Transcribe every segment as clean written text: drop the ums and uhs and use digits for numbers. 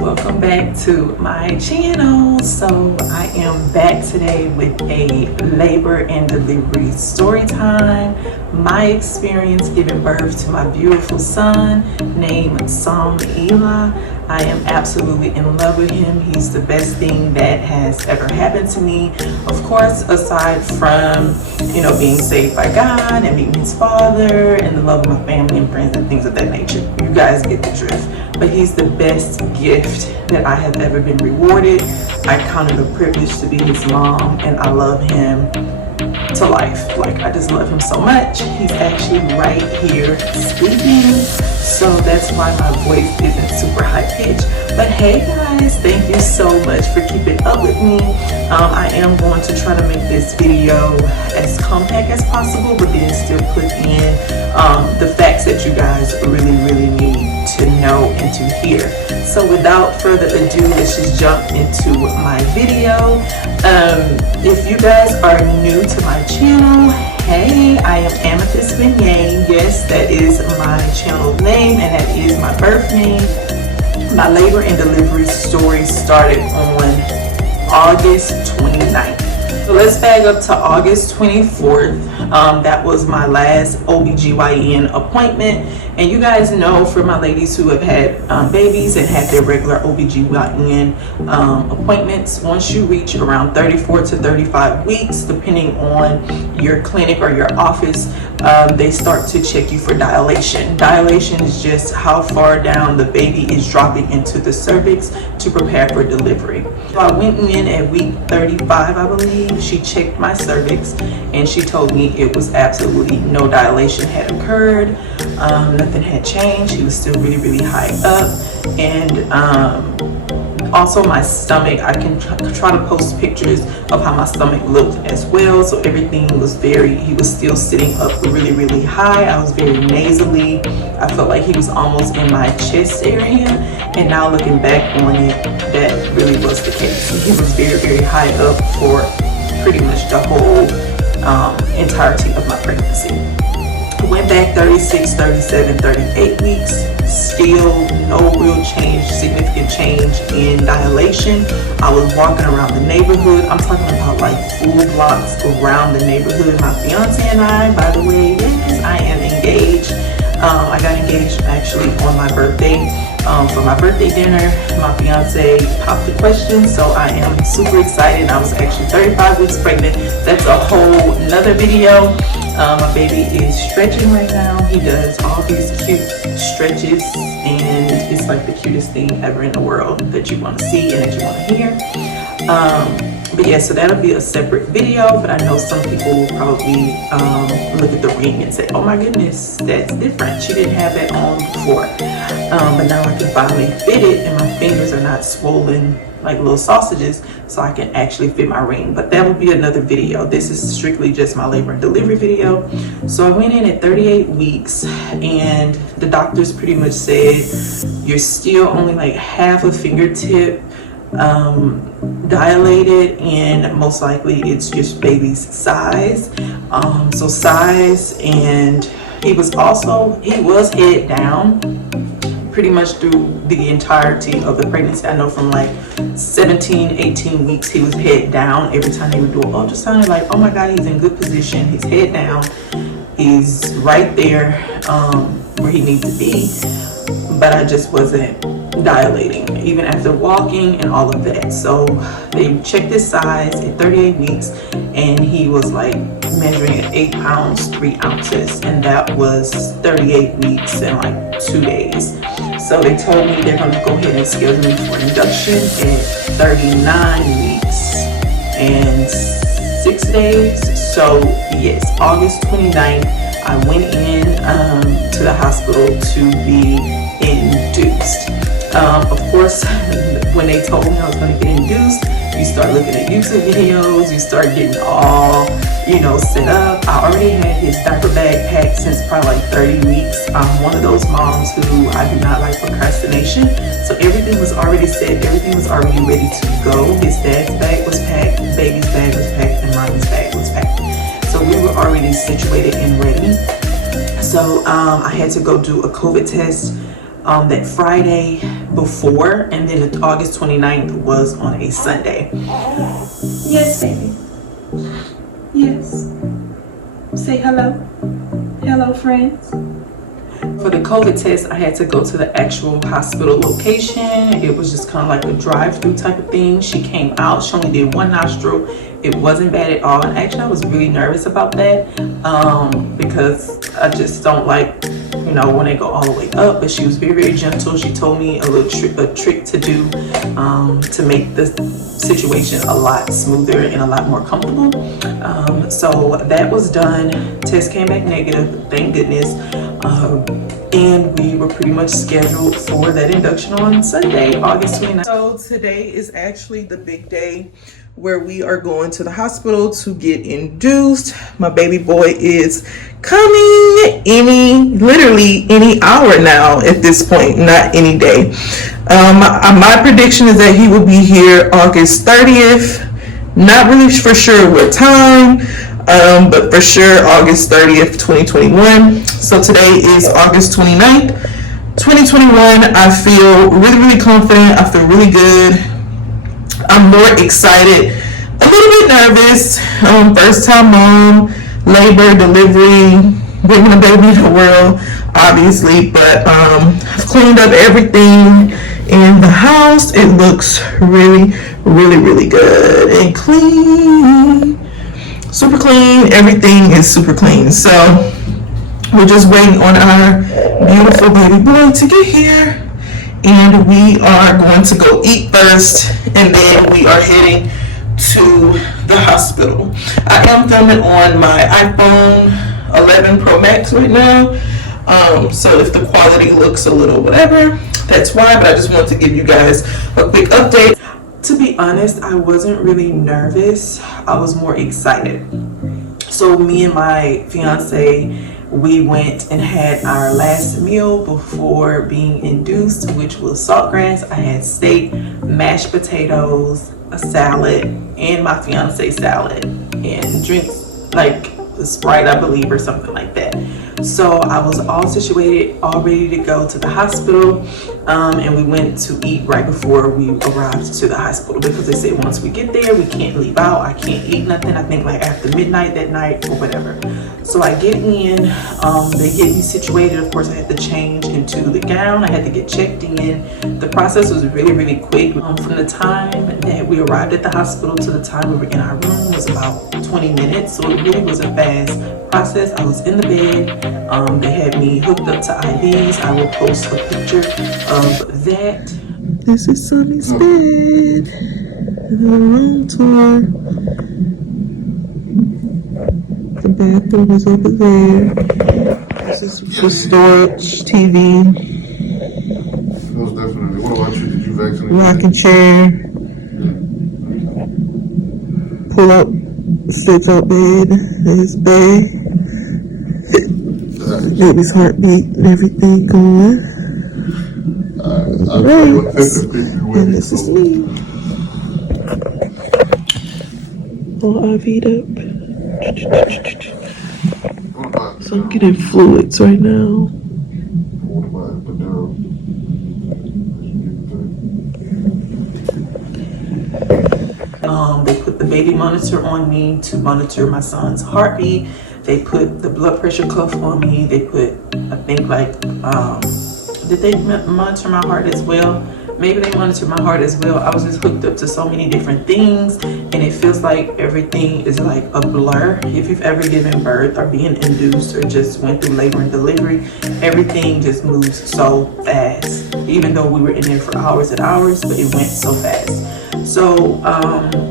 welcome back to my channel. So I am back today with a labor and delivery story time. My experience giving birth to my beautiful son named Psalm Eli. I am absolutely in love with him. He's the best thing that has ever happened to me. Of course, aside from, being saved by God and meeting his father and the love of my family and friends and things of that nature. You guys get the drift. But he's the best gift that I have ever been rewarded. I count it a privilege to be his mom, and I love him to life. Like, I just love him so much. He's actually right here sleeping, so that's why my voice isn't super high pitched. But hey guys, thank you so much for keeping up with me. I am going to try to make this video as compact as possible, but then still put in the facts that you guys really need to know and to hear. So without further ado, let's just jump into my video. If you guys are new to my channel, hey, I am Amethyst Benyang. Yes, that is my channel name and that is my birth name. My labor and delivery story started on August 29th. So let's back up to August 24th. That was my last OBGYN appointment. And you guys know, for my ladies who have had babies and had their regular OBGYN appointments, once you reach around 34 to 35 weeks, depending on your clinic or your office, they start to check you for dilation. Dilation is just how far down the baby is dropping into the cervix to prepare for delivery. So I went in at week 35, I believe. She checked my cervix and she told me it was absolutely no dilation had occurred. Nothing had changed. He was still really high up. And also my stomach, I can try to post pictures of how my stomach looked as well. So everything was he was still sitting up really high. I was very nasally. I felt like he was almost in my chest area. And now looking back on it, that really was the case. He was very high up for pretty much the whole entirety of my pregnancy. Went back 36, 37, 38 weeks, still no real change, significant change in dilation. I was walking around the neighborhood. I'm talking about like full blocks around the neighborhood. My fiance and I, by the way, yes, I am engaged. I got engaged actually on my birthday. For my birthday dinner, my fiance popped the question, so I am super excited. I was actually 35 weeks pregnant. That's a whole nother video. My baby is stretching right now. He does all these cute stretches, and it's like the cutest thing ever in the world that you want to see and that you want to hear. But yeah, so that'll be a separate video. But I know some people will probably look at the ring and say, oh my goodness, that's different. She didn't have that on before. But now I can finally fit it, and my fingers are not swollen like little sausages, so I can actually fit my ring. But that will be another video. This is strictly just my labor and delivery video. So I went in at 38 weeks, and the doctors pretty much said you're still only like half a fingertip dilated, and most likely it's just baby's size. So size, and he was head down pretty much through the entirety of the pregnancy. I know from like 17, 18 weeks, he was head down. Every time they would do an ultrasound, like, oh my God, he's in good position. He's head down. He's right there where he needs to be. But I just wasn't dilating, even after walking and all of that. So they checked his size at 38 weeks, and he was like measuring at 8 pounds 3 ounces, and that was 38 weeks and like 2 days. So they told me they're going to go ahead and schedule me for induction at 39 weeks and 6 days. So yes, August 29th, I went in to the hospital to be induced. Of course, when they told me I was going to get induced, you start looking at YouTube videos, you start getting all, set up. I already had his diaper bag packed since probably like 30 weeks. I'm one of those moms who I do not like procrastination. So everything was already set, everything was already ready to go. His dad's bag was packed, baby's bag was packed, and mommy's bag was packed. So we were already situated and ready. So I had to go do a COVID test that Friday, before, and then the August 29th was on a Sunday. Yes, baby. Yes. Say hello. Hello, friends. For the COVID test, I had to go to the actual hospital location. It was just kind of like a drive-through type of thing. She came out, she only did one nostril. It wasn't bad at all. And actually, I was really nervous about that because I just don't like, you know, when they go all the way up. But she was very, very gentle. She told me a trick to do to make the situation a lot smoother and a lot more comfortable. So that was done. Test came back negative, thank goodness. And we were pretty much scheduled for that induction on Sunday, August 29th. So today is actually the big day where we are going to the hospital to get induced. My baby boy is coming literally any hour now at this point, not any day. My prediction is that he will be here August 30th. Not really for sure what time, but for sure August 30th, 2021. So today is August 29th, 2021. I feel really, really confident. I feel really good. I'm more excited, a little bit nervous. First time mom, labor, delivery, bringing a baby to the world, obviously. But I've cleaned up everything in the house. It looks really, really, really good and clean. Super clean. Everything is super clean. So we're just waiting on our beautiful baby boy to get here. And we are going to go eat first, and then we are heading to the hospital. I am filming on my iPhone 11 Pro Max right now. So if the quality looks a little whatever, that's why. But I just wanted to give you guys a quick update. To be honest, I wasn't really nervous. I was more excited. So me and my fiance, we went and had our last meal before being induced, which was saltgrass. I had steak, mashed potatoes, a salad, and my fiance salad, and drinks like a Sprite, I believe, or something like that. So I was all situated, all ready to go to the hospital, and we went to eat right before we arrived to the hospital because they said once we get there, we can't leave out. I can't eat nothing. I think like after midnight that night or whatever. So I get in, they get me situated. Of course, I had to change into the gown. I had to get checked in. The process was really, really quick. From the time that we arrived at the hospital to the time we were in our room was about 20 minutes. So it really was a fast process. I was in the bed. They had me hooked up to IVs. I will post a picture of that. This is Sunny's bed. The room tour. The bathroom is over there. This is the storage TV. Most definitely. What about you? Did you vaccinate? Rocking chair. Pull up, sits up bed. There's bed. Baby's heartbeat and everything going. Right. And this is me. All IV'd up. So I'm getting fluids right now. They put the baby monitor on me to monitor my son's heartbeat. They put the blood pressure cuff on me. They put, I think like, did they monitor my heart as well? Maybe they monitored my heart as well. I was just hooked up to so many different things, and it feels like everything is like a blur. If you've ever given birth or being induced or just went through labor and delivery, everything just moves so fast. Even though we were in there for hours and hours, but it went so fast. So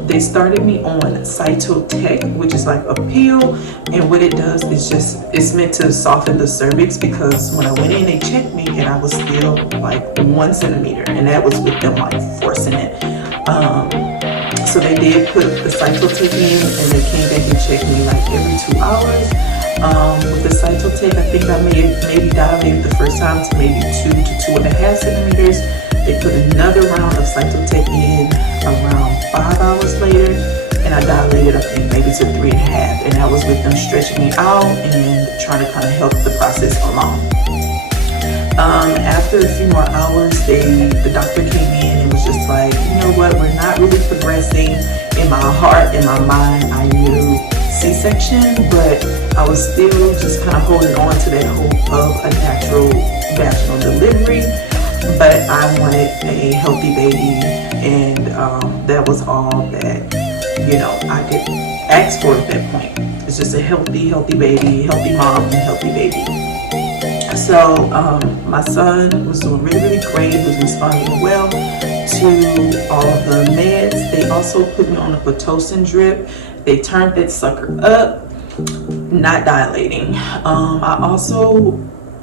they started me on Cytotec, which is like a pill, and what it does is just, it's meant to soften the cervix, because when I went in, they checked me and I was still like 1 centimeter, and that was with them like forcing it. So they did put the Cytotec in, and they came back and checked me like every 2 hours. With the Cytotec, I think I maybe dilated the first time to maybe 2 to 2.5 centimeters. They put another round of Cytotec in around 5 hours later, and I dilated, I think maybe to 3.5, and that was with them stretching me out and trying to kind of help the process along. After a few more hours, the doctor came in and was just like, you know what, we're not really progressing. In my heart, in my mind, I knew C-section, but I was still just kind of holding on to that hope of a natural vaginal delivery. But I wanted a healthy baby, and that was all that, you know, I could ask for at that point. It's just a healthy baby, healthy mom, and healthy baby. So my son was doing really great. He was responding well to all of the meds. They also put me on a Pitocin drip. They turned that sucker up, not dilating. I also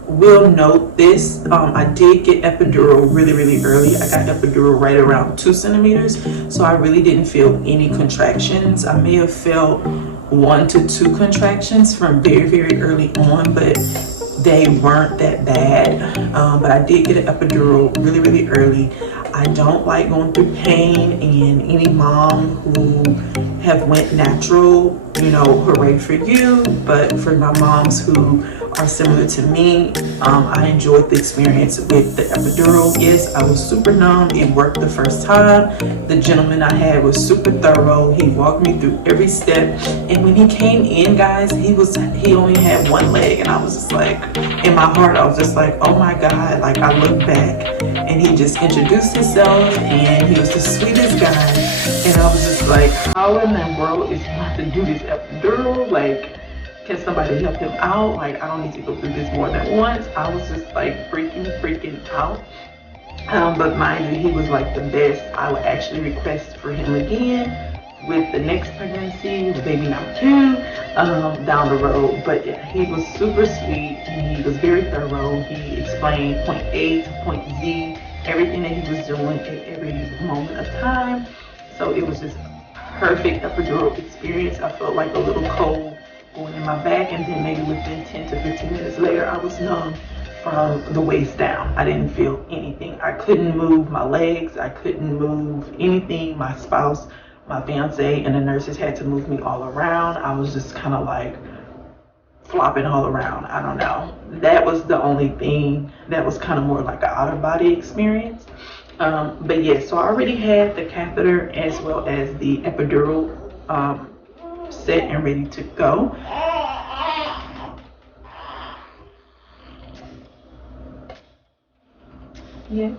will note this, I did get epidural really early. I got epidural right around 2 centimeters, so I really didn't feel any contractions. I may have felt 1 to 2 contractions from very early on, but they weren't that bad. But I did get an epidural really early. I don't like going through pain, and any mom who have went natural, you know, hooray for you. But for my moms who are similar to me, I enjoyed the experience with the epidural. Yes, I was super numb. It worked the first time. The gentleman I had was super thorough. He walked me through every step. And when he came in, guys, he only had one leg, and I was just like, in my heart, I was just like, oh my God. Like, I looked back, and he just introduced himself, and he was the sweetest guy. And I was just like, how in the world is he about to do this epidural? Like, can somebody help him out? Like, I don't need to go through this more than once. I was just like freaking out. But mind you, he was like the best. I would actually request for him again with the next pregnancy, the baby number 2, down the road. But yeah, he was super sweet, and he was very thorough. He explained point A to point Z, everything that he was doing at every moment of time. So it was just perfect epidural experience. I felt like a little cold going in my back, and then maybe within 10 to 15 minutes later, I was numb from the waist down. I didn't feel anything. I couldn't move my legs. I couldn't move anything. My spouse, my fiance, and the nurses had to move me all around. I was just kind of like flopping all around. I don't know. That was the only thing that was kind of more like an out-of-body experience. But yeah, so I already had the catheter as well as the epidural set and ready to go. Yes.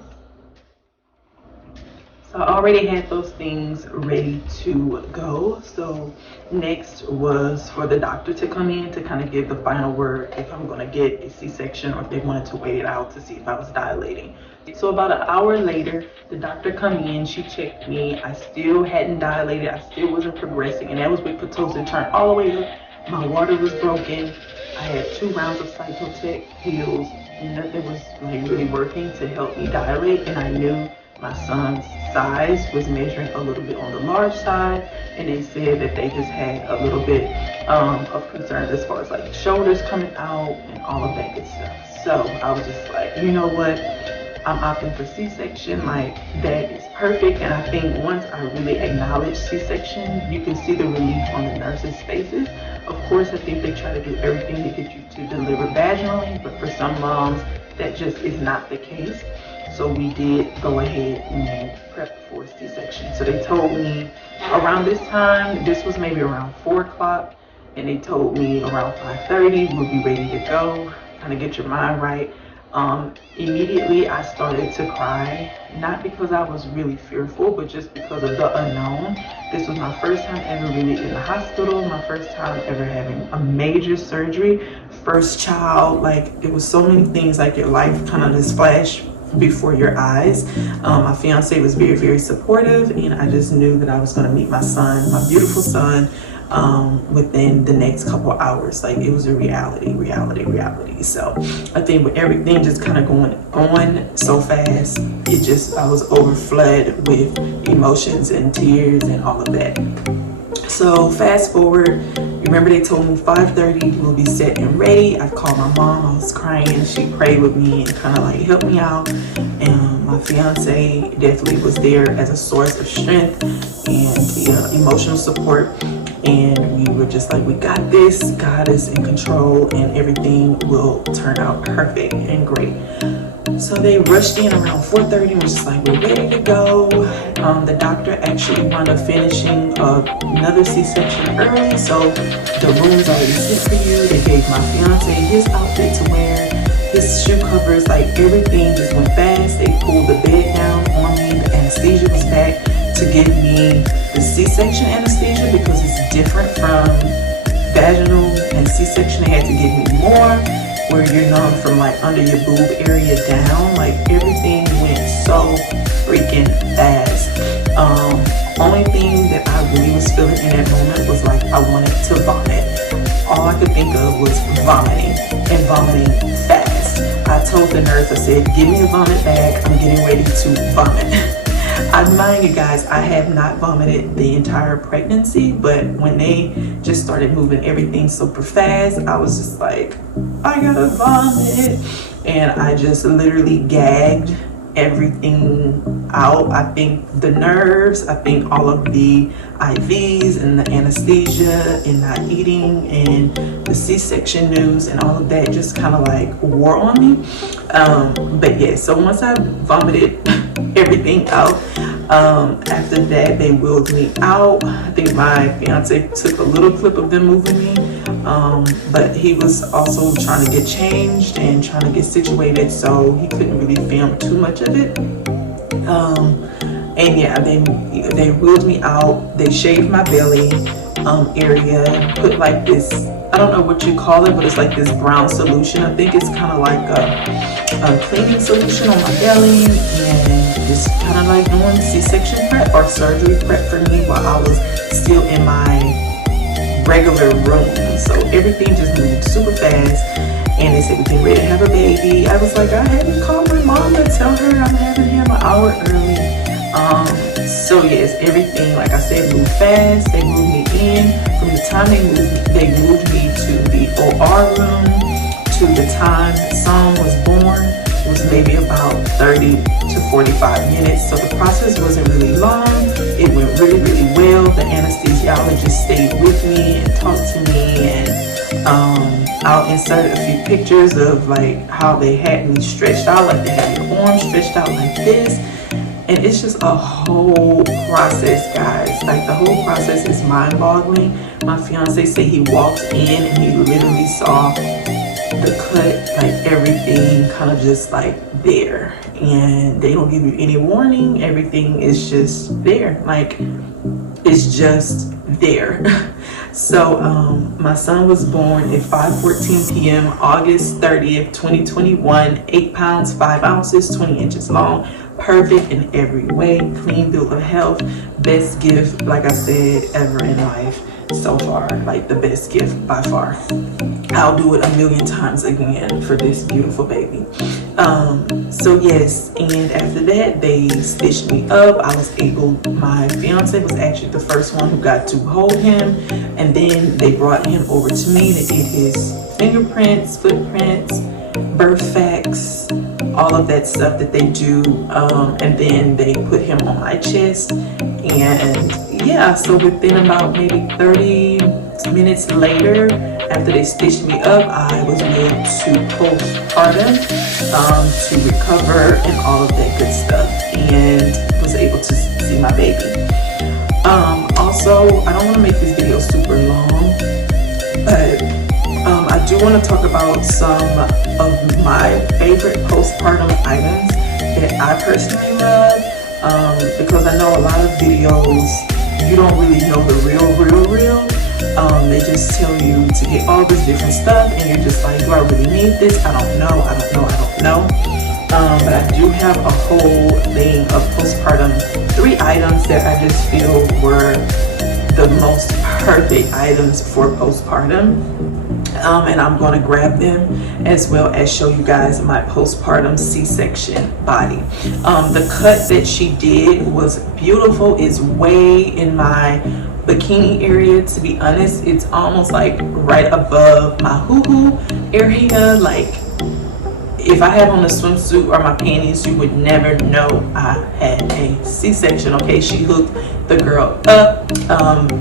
So I already had those things ready to go. So next was for the doctor to come in to kind of give the final word if I'm going to get a C-section or if they wanted to wait it out to see if I was dilating. So about an hour later, the doctor come in, she checked me. I still hadn't dilated. I still wasn't progressing. And that was with Pitocin turned all the way up. My water was broken. I had 2 rounds of Cytotec pills. Nothing was like really working to help me dilate. And I knew my son's size was measuring a little bit on the large side. And they said that they just had a little bit of concerns as far as like shoulders coming out and all of that good stuff. So I was just like, you know what? I'm opting for C-section. Like, that is perfect. And I think once I really acknowledge C-section, you can see the relief on the nurses' faces. Of course, I think they try to do everything to get you to deliver vaginally, but for some moms, that just is not the case. So we did go ahead and prep for C-section. So they told me around this time, this was maybe around 4 o'clock, and they told me around 5:30, we'll be ready to go, kind of get your mind right. Immediately I started to cry, not because I was really fearful, but just because of the unknown. This was my first time ever really in the hospital, my first time ever having a major surgery, first child. Like, there was so many things, like your life kind of just flashed before your eyes. My fiance was very supportive, and I just knew that I was going to meet my son, my beautiful son, within the next couple of hours. Like, it was a reality. So I think with everything just kind of going on so fast, I was overflowed with emotions and tears and all of that. So fast forward, remember they told me 5:30 we'll be set and ready. I called my mom. I was crying. She prayed with me and kind of like helped me out. And my fiance definitely was there as a source of strength and emotional support. and we were just like, we got this, God is in control, and everything will turn out perfect and great. So they rushed in around 4:30 and was just like, we're ready to go. The doctor actually wound up finishing another C-section early, so the room is already set for you. They gave my fiance his outfit to wear, his shoe covers, like everything just went fast. They pulled the bed down on me. The anesthesia was back to give me the C-section anesthesia because it's different from vaginal and C-section. They had to give me more, where you're numb from like under your boob area down. Like everything went so freaking fast. Only thing that I really was feeling in that moment was like I wanted to vomit. All I could think of was vomiting, and vomiting fast. I told the nurse, I said, give me a vomit bag, I'm getting ready to vomit. I mind you guys, I have not vomited the entire pregnancy, but when they just started moving everything super fast, I was just like, I gotta vomit. And I just literally gagged everything out. I think the nerves, I think all of the IVs and the anesthesia and not eating and the C-section news and all of that just kind of like wore on me. But yeah, so once I vomited everything out, after that they wheeled me out. I think my fiance took a little clip of them moving me, but he was also trying to get changed and trying to get situated, so he couldn't really film too much of it. And yeah, they wheeled me out. They shaved my belly area, put like this, I don't know what you call it, but it's like this brown solution. I think it's kind of like a cleaning solution on my belly, and just kind of like doing C-section prep or surgery prep for me while I was still in my regular room. So everything just moved super fast, and they said we can ready to have a baby. I was like, I had to call my mom and tell her I'm having him an hour early. So yes, everything, like I said, moved fast. They moved me in. From the time they moved me to the OR room to the time Son was born, it was maybe about 30 to 45 minutes. So the process wasn't really long. It went really, really well. The anesthesiologist stayed with me and talked to me, and I'll insert a few pictures of like how they had me stretched out, like they had your arms stretched out like this. And it's just a whole process, guys. Like the whole process is mind-boggling. My fiance said he walked in and he literally saw the cut, like everything kind of just like there. And they don't give you any warning. Everything is just there. Like it's just there. So my son was born at 5:14 p.m. August 30th, 2021, 8 pounds, 5 ounces, 20 inches long. Perfect in every way, clean bill of health, best gift, like I said, ever in life so far, like the best gift by far. I'll do it a million times again for this beautiful baby. So yes, and after that they stitched me up. I was able, my fiance was actually the first one who got to hold him, and then they brought him over to me to get his fingerprints, footprints, birth facts, all of that stuff that they do, and then they put him on my chest. And yeah, so within about maybe 30 minutes later, after they stitched me up, I was able to postpartum, to recover and all of that good stuff, and was able to see my baby. Also, I don't want to make this video super long, but I do want to talk about some of my favorite postpartum items that I personally love, because I know a lot of videos, you don't really know the real. They just tell you to get all this different stuff, and you're just like, do I really need this? I don't know. But I do have a whole thing of postpartum, 3 items that I just feel were the most perfect items for postpartum. And I'm going to grab them as well as show you guys my postpartum C-section body. The cut that she did was beautiful. It's way in my bikini area, to be honest. It's almost like right above my hoo-hoo area. Like if I have on a swimsuit or my panties, you would never know I had a C-section. Okay, she hooked the girl up,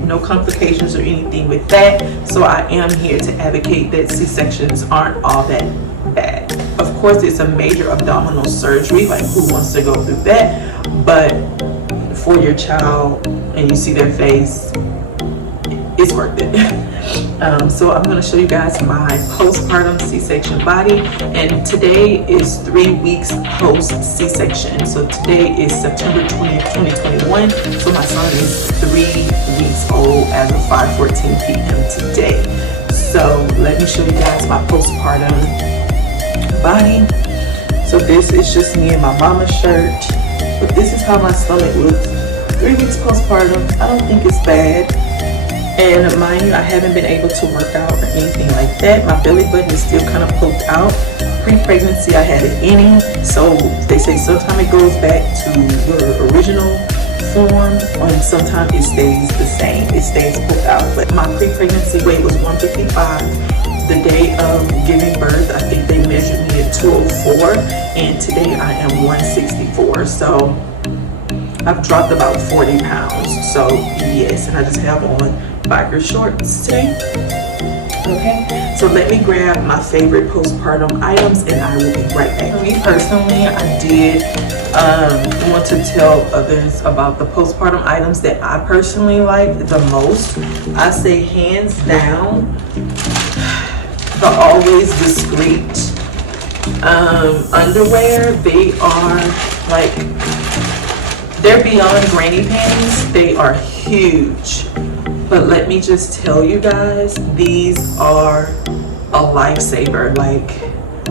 no complications or anything with that. So I am here to advocate that C-sections aren't all that bad. Of course, it's a major abdominal surgery, like who wants to go through that? But for your child and you see their face, it's worth it. So I'm going to show you guys my postpartum C-section body, and today is 3 weeks post C-section. So today is September 20th, 2021. So my son is 3 weeks old as of 5:14 p.m. today. So let me show you guys my postpartum body. So this is just me in my mama shirt, but this is how my stomach looks 3 weeks postpartum. I don't think it's bad. And mind you, I haven't been able to work out or anything like that. My belly button is still kind of poked out. Pre-pregnancy, I had an inning, so they say sometimes it goes back to your original form, and sometimes it stays the same. It stays poked out. But my pre-pregnancy weight was 155. The day of giving birth, I think they measured me at 204, and today I am 164. So I've dropped about 40 pounds. So yes, and I just have on biker shorts today. Okay, so let me grab my favorite postpartum items and I will be right back. For me personally, I did want to tell others about the postpartum items that I personally like the most. I say hands down, the Always Discreet underwear. They are like, they're beyond granny panties. They are huge. But let me just tell you guys, these are a lifesaver. Like,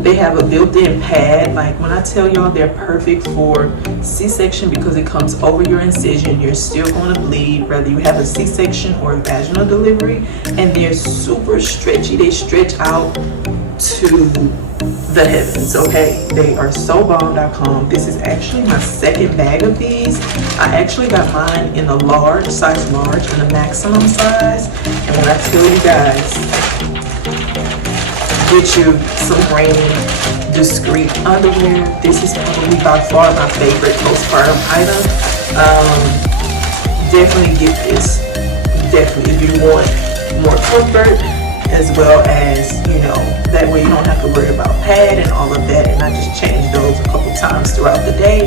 they have a built-in pad. Like, when I tell y'all, they're perfect for C-section because it comes over your incision. You're still going to bleed, whether you have a C-section or a vaginal delivery. And they're super stretchy. They stretch out to the heavens. Okay, they are so bomb.com. This is actually my second bag of these. I actually got mine in the large, size large, and the maximum size. And when I tell you guys, get you some granny discreet underwear, this is probably by far my favorite postpartum item. Definitely get this. Definitely, if you want more comfort, as well as, you know, that way you don't have to worry about pad and all of that. And I just change those a couple times throughout the day,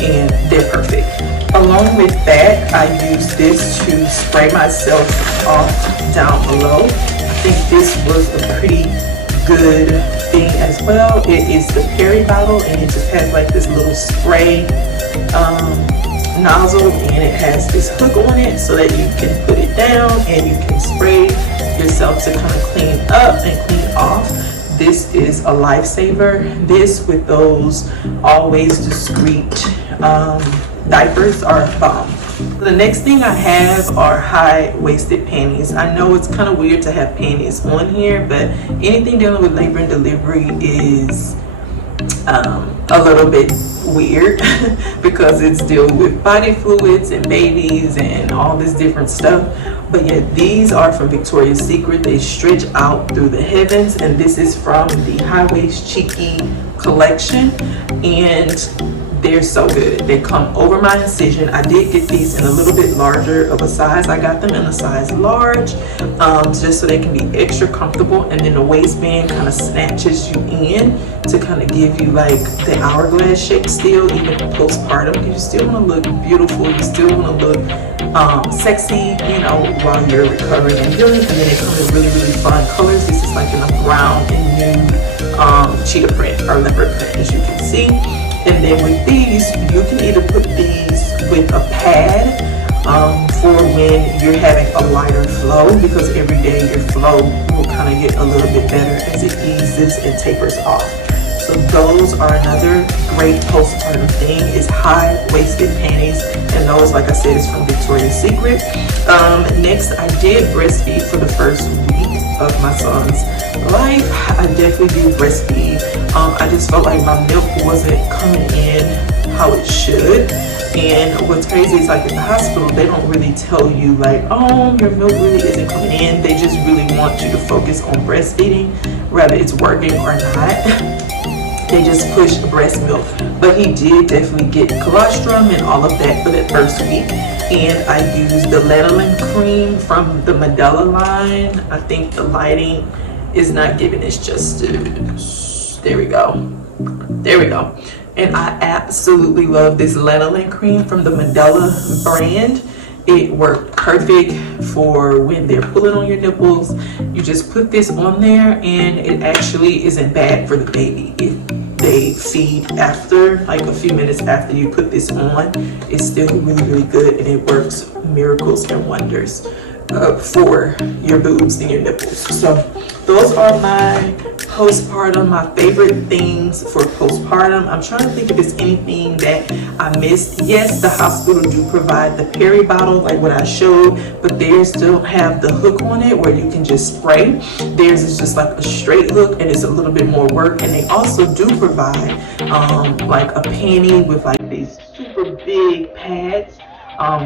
and they're perfect. Along with that, I use this to spray myself off down below. I think this was a pretty good thing as well. It is the Perry bottle, and it just has like this little spray nozzle, and it has this hook on it so that you can put it down and you can spray yourself to kind of clean up and clean off. This is a lifesaver. This with those Always Discreet diapers are bomb. The next thing I have are high-waisted panties. I know it's kind of weird to have panties on here, but anything dealing with labor and delivery is a little bit weird because it's dealing with body fluids and babies and all this different stuff. But yet these are from Victoria's Secret. They stretch out through the heavens, and this is from the High Waist Cheeky collection, and they're so good. They come over my incision. I did get these in a little bit larger of a size. I got them in a size large, just so they can be extra comfortable, and then the waistband kind of snatches you in to kind of give you like the hourglass shape still, even postpartum, because you still want to look beautiful. You still want to look sexy, you know, while you're recovering and healing. And then they come in really, really fun colors. This is like in a brown and nude cheetah print or leopard print, as you can see. And then with these, you can either put these with a pad for when you're having a lighter flow, because every day your flow will kind of get a little bit better as it eases and tapers off. So those are another great postpartum thing, is high-waisted panties, and those, like I said, is from Victoria's Secret. Next, I did breastfeed for the first week of my son's life. I definitely do breastfeed. I just felt like my milk wasn't coming in how it should. And what's crazy is, like, at the hospital, they don't really tell you like, oh, your milk really isn't coming in. They just really want you to focus on breastfeeding, whether it's working or not. They just push breast milk. But he did definitely get colostrum and all of that for that first week. And I used the lanolin cream from the Medela line. I think the lighting is not giving it justice. There we go. There we go. And I absolutely love this lanolin cream from the Medela brand. It worked perfect for when they're pulling on your nipples. You just put this on there and it actually isn't bad for the baby. They feed after, like a few minutes after you put this on. It's still really, really good, and it works miracles and wonders for your boobs and your nipples. So those are my postpartum, my favorite things for postpartum. I'm trying to think if there's anything that I missed. Yes, the hospital do provide the peri bottle like what I showed, but theirs don't have the hook on it where you can just spray. Theirs is just like a straight hook, and it's a little bit more work. And they also do provide like a panty with like these super big pads.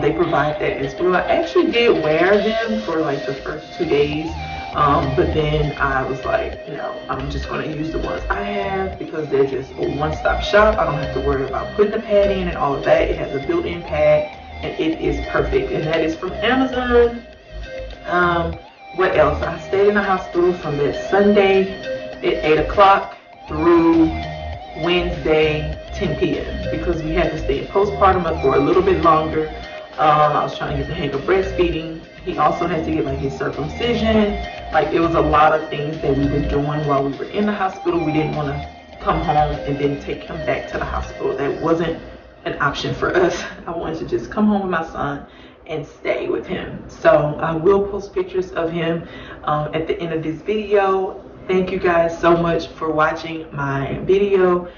They provide that as well. I actually did wear them for like the first 2 days. But then I was like, no, I'm just going to use the ones I have because they're just a one-stop shop. I don't have to worry about putting the pad in and all of that. It has a built-in pad and it is perfect. And that is from Amazon. What else? I stayed in the hospital from that Sunday at 8 o'clock through Wednesday 10 p.m. because we had to stay in postpartum for a little bit longer. I was trying to get the hang of breastfeeding. He also had to get like his circumcision. Like it was a lot of things that we were doing while we were in the hospital. We didn't want to come home and then take him back to the hospital. That wasn't an option for us. I wanted to just come home with my son and stay with him. So I will post pictures of him at the end of this video. Thank you guys so much for watching my video.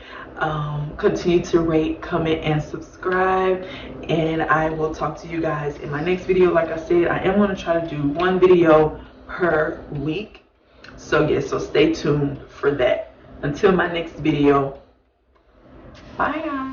Continue to rate, comment, and subscribe, and I will talk to you guys in my next video. Like I said, I am going to try to do one video per week, so yes, so stay tuned for that. Until my next video, bye guys.